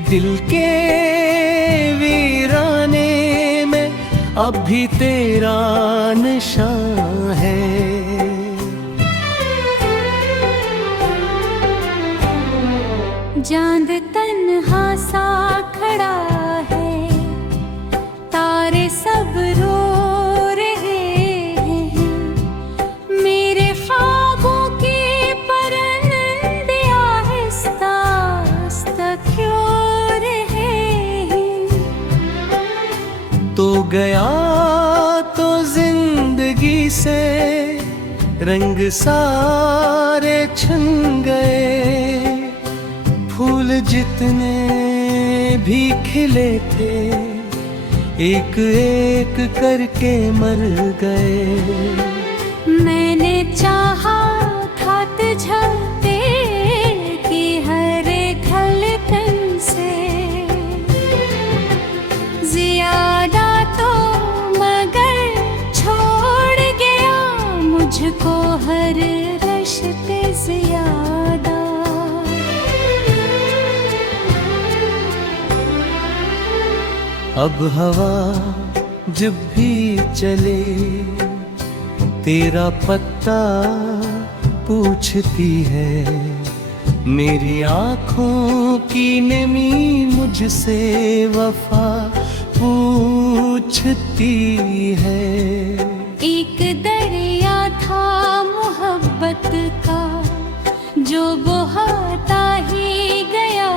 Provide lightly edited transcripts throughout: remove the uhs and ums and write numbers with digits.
दिल के वीराने में अब भी तेरा निशान है। चांद तन्हा सा खड़ा है, तारे सब रो रहे हैं, मेरे ख्वाबों के परिंदे आहिस्ता आहिस्ता क्यों रहे हैं। तो गया तो जिंदगी से रंग सारे छिन गए, फूल जितने भी खिले थे एक एक करके मर गए। मैंने चाहा था तुझे कि हर धड़कन से ज्यादा तो, मगर छोड़ गया मुझको हर रिश्ते ज्यादा। अब हवा जब भी चले तेरा पत्ता पूछती है, मेरी आँखों की नमी मुझसे वफा पूछती है। एक दरिया था मोहब्बत का जो बहता ही गया,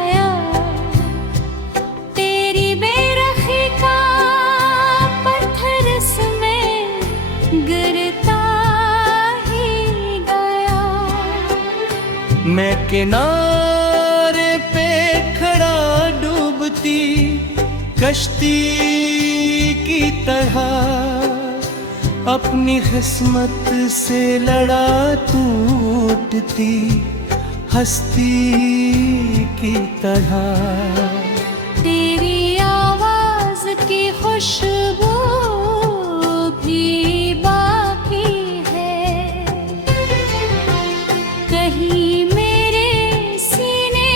तेरी बेरखी का पत्थर इसमें गिरता ही गया। मैं किनारे पे खड़ा डूबती कश्ती की तरह, अपनी किस्मत से लड़ा टूटती हस्ती की तरह। तेरी आवाज की खुशबू भी बाकी है, कहीं मेरे सीने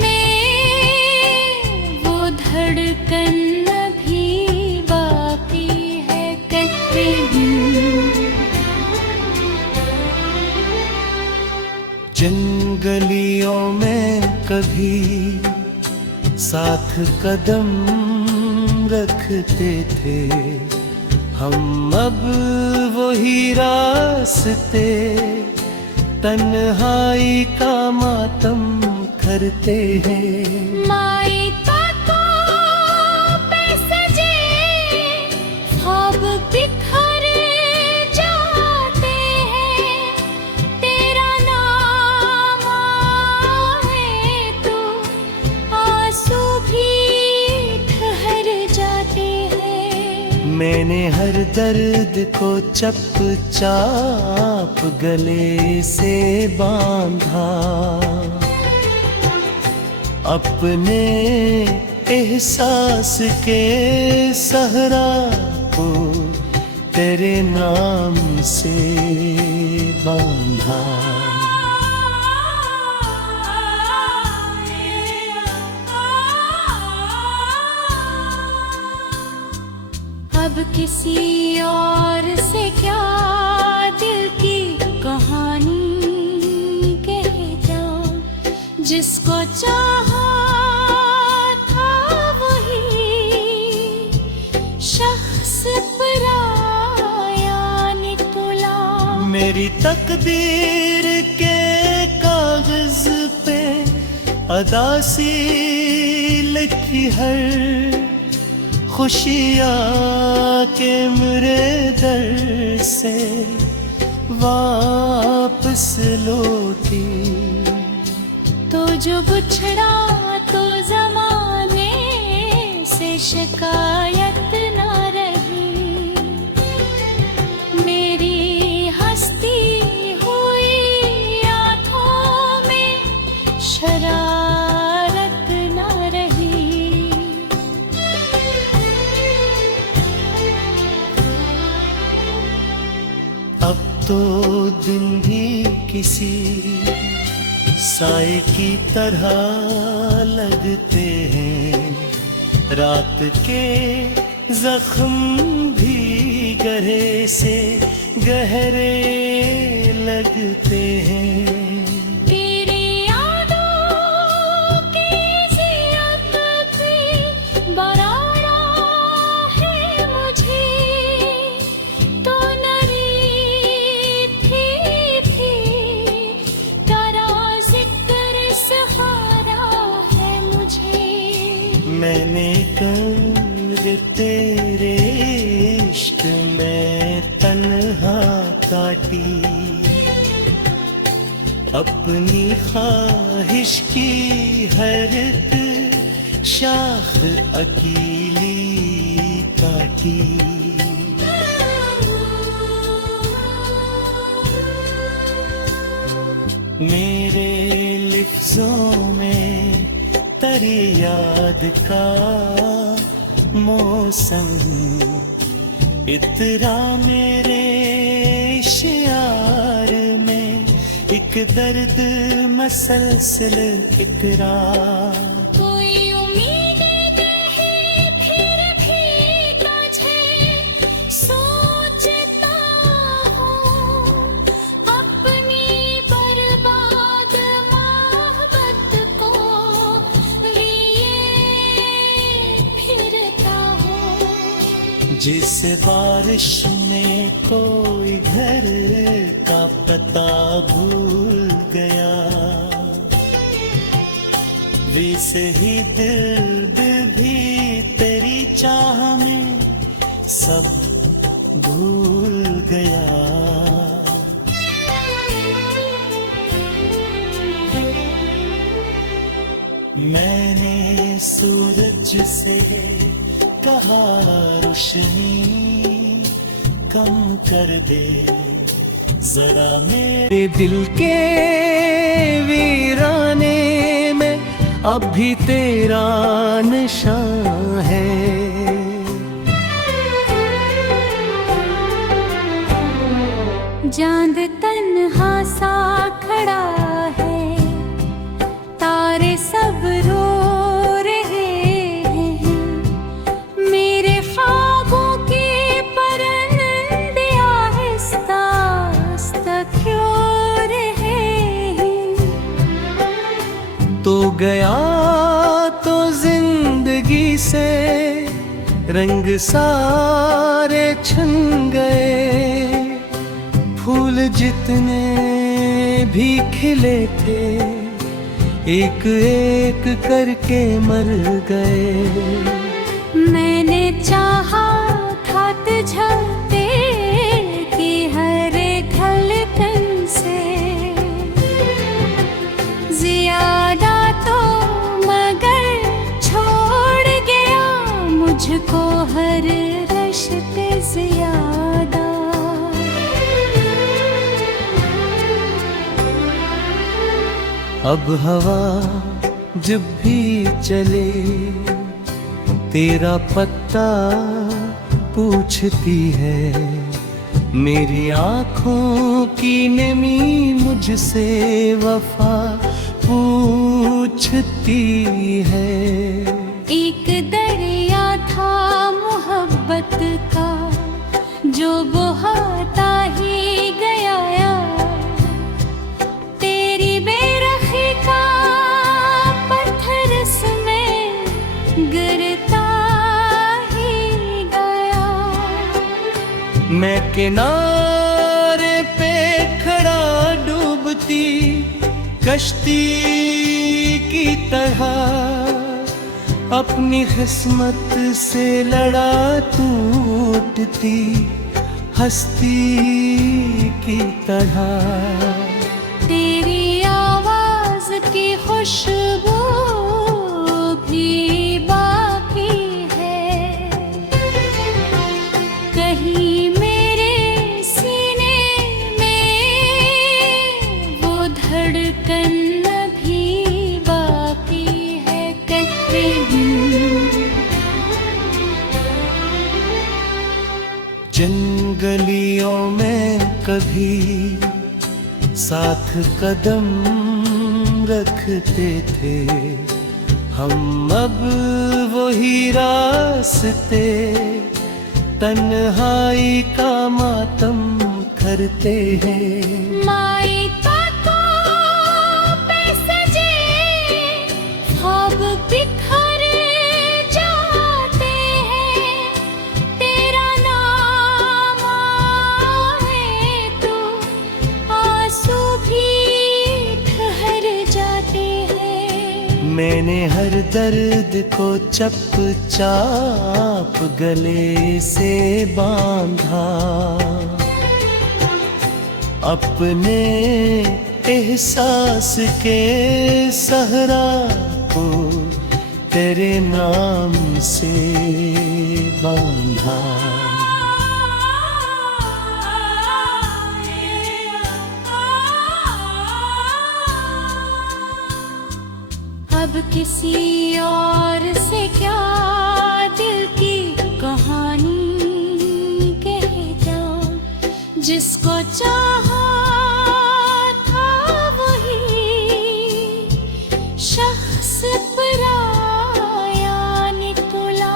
में वो धड़कन भी बाकी है। जंगलियों में कभी साथ कदम रखते थे हम, अब वही रास्ते तन्हाई का मातम करते हैं। माई ताको पैसे जे ख्वाब बिखर जाते हैं, तेरा नाम आए तो आंसू भी ठहर जाते हैं। मैंने हर दर्द को चुपचाप गले से बांधा, अपने एहसास के सहरा को तेरे नाम से बांधा। अब किसी और से क्या दिल की कहानी कह जाऊं, जिसको चाहा था वही शख्स पराया निकला। मेरी तकदीर के कागज पे अदासी लिखी हर खुशियाँ के मेरे दर से वापस लौटी, तो जो बिछड़ा तो ज़माने से शिकायत न रही, मेरी हंसती हुई आँखों में शरारत न रही। अब तो दिन भी किसी साए की तरह लगते हैं, रात के जख्म भी गहरे से गहरे लगते हैं। तेरी यादों की ज़ियादती बराना है मुझे, तो नरी थी तेरा जिक्र सहारा है मुझे। मैंने कर तेरे इश्क में तन्हा काटी, अपनी ख्वाहिश की हर एक शाख अकीली काटी। मेरे लिफ्ज़ों में तेरी याद का मौसम, इतरा मेरे शियार में एक दर्द मसलसल इकरा। कोई उम्मीद नहीं फिर भी तुझे सोचता हूँ, अपनी बर्बाद मोहब्बत को लिए फिरता हूँ। जिस बारिश ने कोई घर का पता भूल गया, वैसे ही दिल भी तेरी चाह में सब भूल गया। मैंने सूरज से कहा रोशनी कम कर दे जरा मेरे दिल के वीराने में, अब भी तेरा निशान है। चांद तन्हा सा खड़ा है, तारे सब रो रहे हैं, मेरे ख्वाबों के परिंदे आहिस्ता आहिस्ता क्यों रहे हैं। तो गया तो जिंदगी से रंग सारे छिन गए, फूल जितने भी खिले थे एक एक करके मर गए। मैंने चाहा था तुझे कि हर धड़कन से ज्यादा तो, मगर छोड़ गया मुझको हर रिश्ते ज्यादा। अब हवा जब भी चले तेरा पत्ता पूछती है, मेरी आँखों की नमी मुझसे वफा पूछती है। एक दरिया था मोहब्बत का जो बहाता ही गया, तेरी बेरखी का पत्थर इसमें गिरता ही गया। मैं किनारे पे खड़ा डूबती कश्ती की तरह, अपनी किस्मत से लड़ा टूटती हस्ती की तरह। तेरी आवाज की खुशबू भी बाकी है, कहीं मेरे सीने में वो धड़कन भी बाकी है। कहीं जंगलियों में कभी साथ कदम रखते थे, हम अब वही रास्ते तन्हाई का मातम करते हैं। माई ताको पे सजे ख्वाब बिखर जाते हैं, तेरा नाम आए तो आंसू भी ठहर जाते हैं। मैंने हर दर्द को चुपचाप गले से बांधा, अपने एहसास के सहरा को तेरे नाम से बांधा। अब किसी और से क्या दिल की कहानी कह जाऊं, जिसको चाहा था वही शख्स पराया निकला।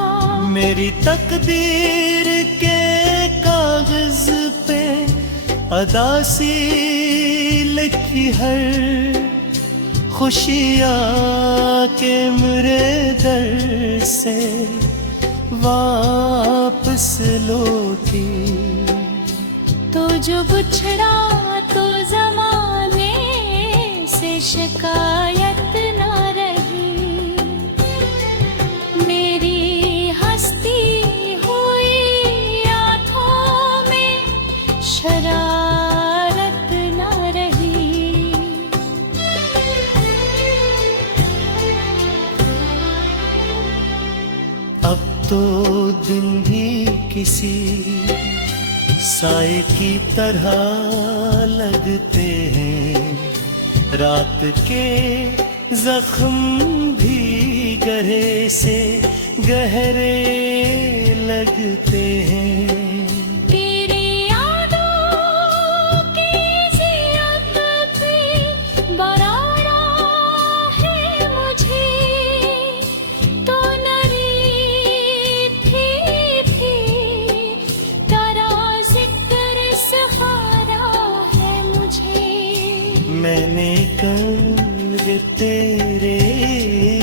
मेरी तकदीर के कागज पे अदासी लिखी हर खुशियाँ के मेरे दर से वापस लौटी। तो जो बिछड़ा तो ज़माने से शिकायत न रही, मेरी हंसती हुई आँखों में शरारत न रही। अब तो दिन भी किसी साए की तरह लगते हैं, रात के जख्म भी गहरे से गहरे लगते हैं। तेरी यादों की ज़ियत पे बराना है मुझे, तो नरी थी तेरा जिक्र सहारा है मुझे। मैंने कब्र तेरे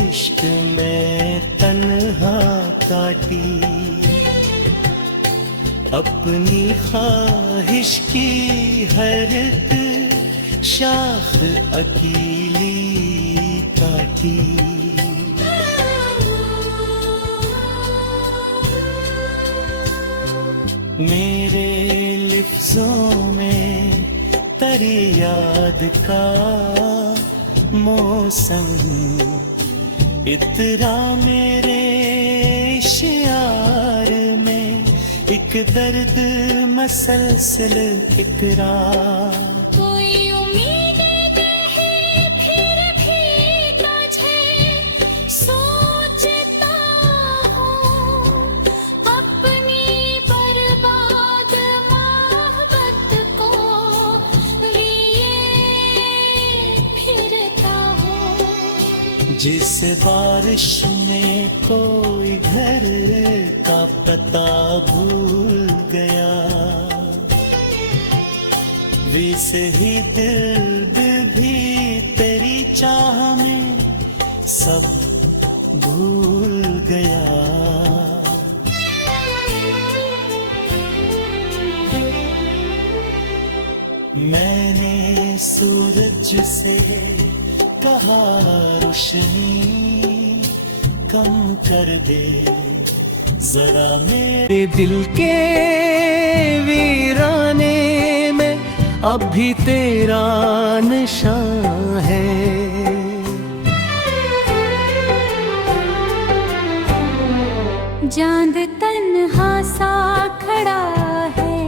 इश्क में तन्हा काटी, अपनी ख्वाहिश की हर एक शाख अकीली काटी। मेरे लिफ्ज़ों में तेरी याद का मौसम, इतरा मेरे शियार में एक दर्द मसलसल इकरा। कोई उम्मीद नहीं फिर भी तुझे सोचता हूँ, अपनी बर्बाद मोहब्बत को लिए फिरता हूँ। जिस बारिश में कोई घर का पता भूल गया, वैसे ही दिल भी तेरी चाह में सब भूल गया। मैंने सूरज से कहा रोशनी कम कर दे जरा मेरे दिल के वीराने में, अब भी तेरा निशान है। चांद तन्हा सा खड़ा है,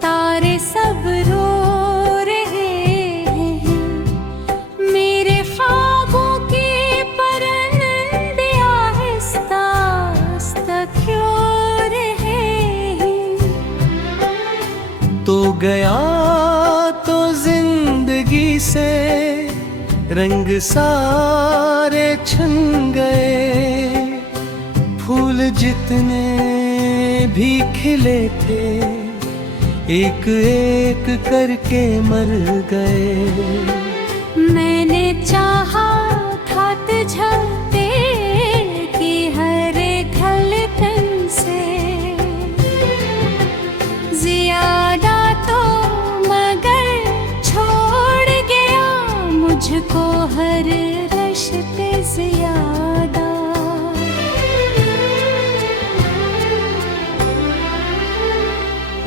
तारे सब रो रहे हैं, मेरे ख्वाबों के परिंदे आहिस्ता आहिस्ता क्यों रहे हैं। तो गया तो जिंदगी से रंग सारे छिन गए, फूल जितने भी खिले थे एक एक करके मर गए। मैंने चाहा था तुझे कि हर धड़कन से ज्यादा तो, मगर छोड़ गया मुझको हर रिश्ते ज्यादा।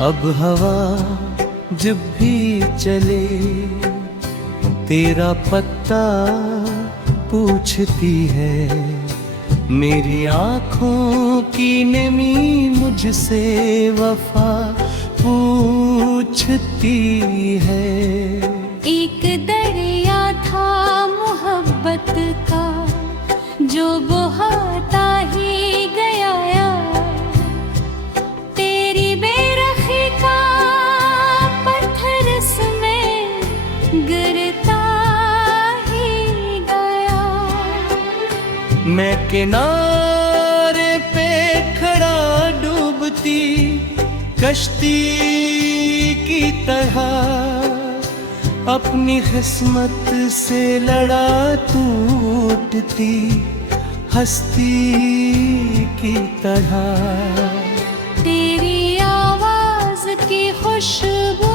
अब हवा जब भी चले तेरा पत्ता पूछती है, मेरी आँखों की नमी मुझसे वफा पूछती है। एक दरिया था मोहब्बत का जो बहाता ही गया, तेरी बेरखी का पत्थर इसमें गिरता ही गया। मैं किनारे पे खड़ा डूबती कश्ती की तरह, अपनी किस्मत से लड़ा टूटती हस्ती की तरह। तेरी आवाज की खुशबू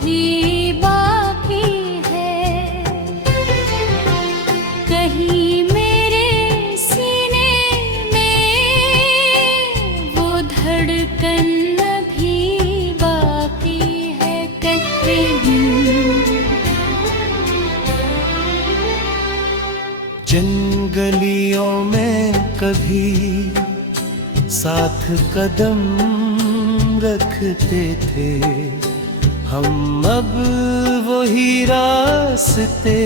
भी बाकी है, कहीं मेरे सीने में वो धड़कन भी बाकी है। जंगलियों में कभी साथ कदम रखते थे हम, अब वही रास्ते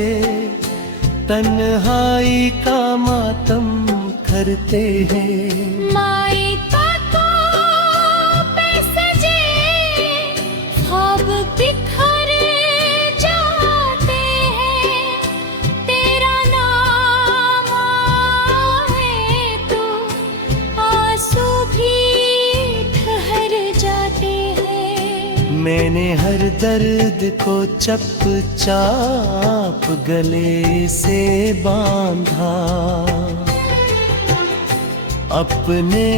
तन्हाई का मातम करते हैं। माई ताको पे सजे ख्वाब बिखर जाते हैं, तेरा नाम आए तो आंसू भी ठहर जाते हैं। मैंने हर दर्द को चप चाप गले से बांधा, अपने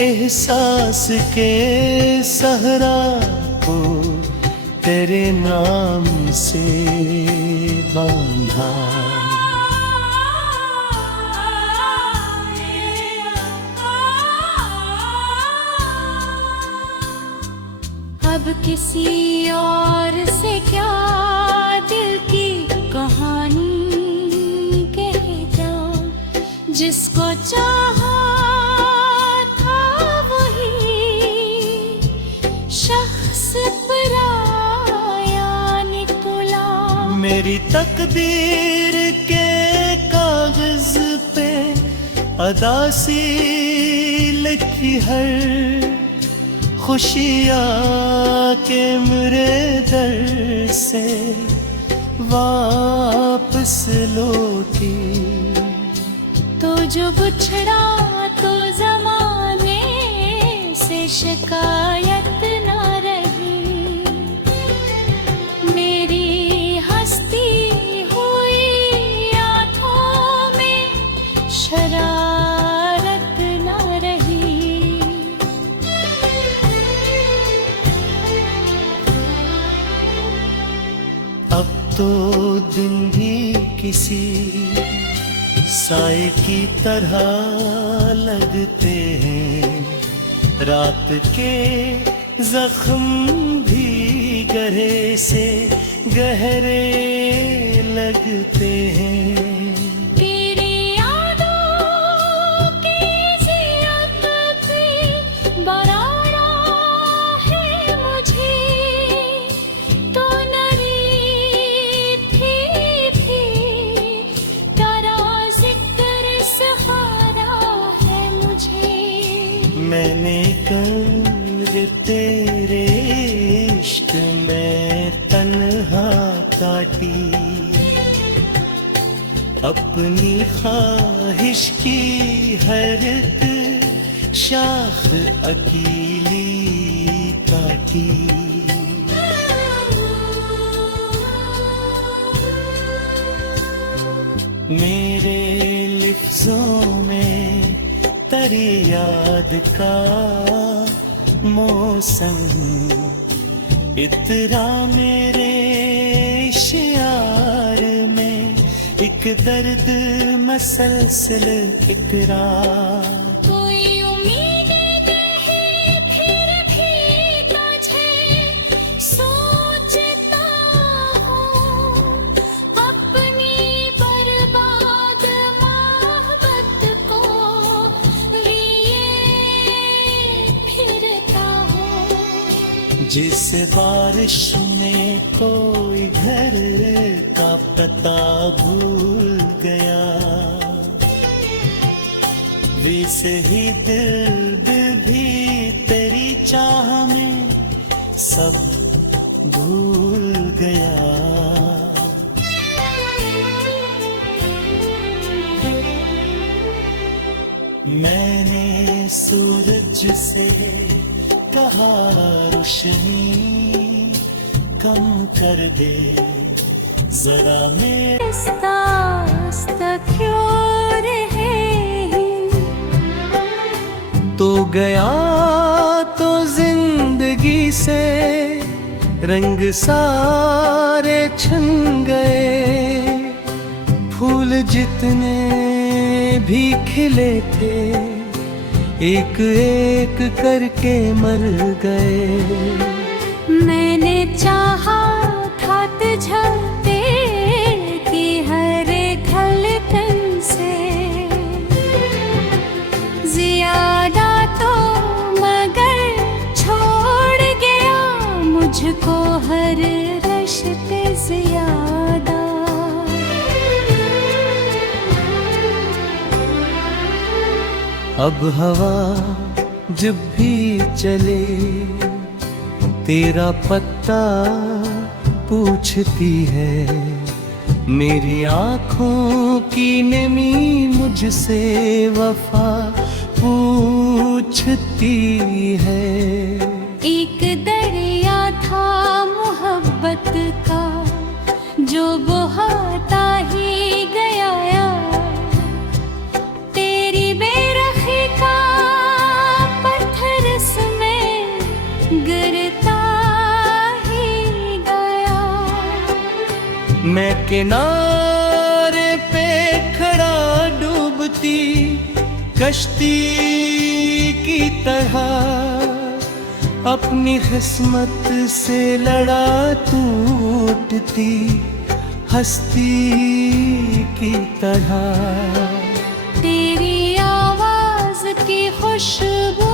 एहसास के सहरा को तेरे नाम से बांधा। अब किसी और से क्या दिल की कहानी कह जाऊं, जिसको चाहा था वही शख्स पराया निकला। मेरी तकदीर के कागज पे अदासी लिखी हर खुशियाँ के मेरे दर से वापस लौटी, तो जो बिछड़ा तो ज़माने से शिकायत ना रही, मेरी हंसती हुई आँखों में शरारत ना रही। अब तो दिन भी किसी साए की तरह लगते हैं, रात के जख्म भी गहरे से गहरे लगते हैं। तेरी यादों की ज़ियत पे बराना है मुझे, तो नरी थी तेरा जिक्र सहारा है मुझे। मैंने कल तेरे इश्क में तन्हा काटी, अपनी ख्वाहिश की हर एक शाख अकीली काटी। मेरे लिफ्ज़ों में तेरी याद का मौसम, इतरा मेरे शियार में एक दर्द मसलसल इकरा। कोई उम्मीद नहीं फिर भी तुझे सोचता हूँ, अपनी बर्बाद मोहब्बत को लिए फिरता हूँ। जिस बारिश में कोई घर का पता भूल गया, वैसे ही दिल भी तेरी चाह में सब भूल गया। मैंने सूरज से कहा रोशनी कम कर दे जरा मेरे। क्यों रहे तो गया तो जिंदगी से रंग सारे छिन गए, फूल जितने भी खिले थे एक एक करके मर गए। मैंने चाहा था तुझे कि हर धड़कन से ज्यादा तो, मगर छोड़ गया मुझको हर रिश्ते ज्यादा। अब हवा जब भी चले तेरा पत्ता पूछती है, मेरी आँखों की नमी मुझसे वफा पूछती है। एक दरिया था मोहब्बत का जो बहाता ही गया, तेरी बेरखी का पत्थर इसमें गिरता ही गया। मैं किनारे पे खड़ा डूबती कश्ती की तरह, अपनी किस्मत से लड़ा टूटती हस्ती की तरह। तेरी आवाज की खुशबू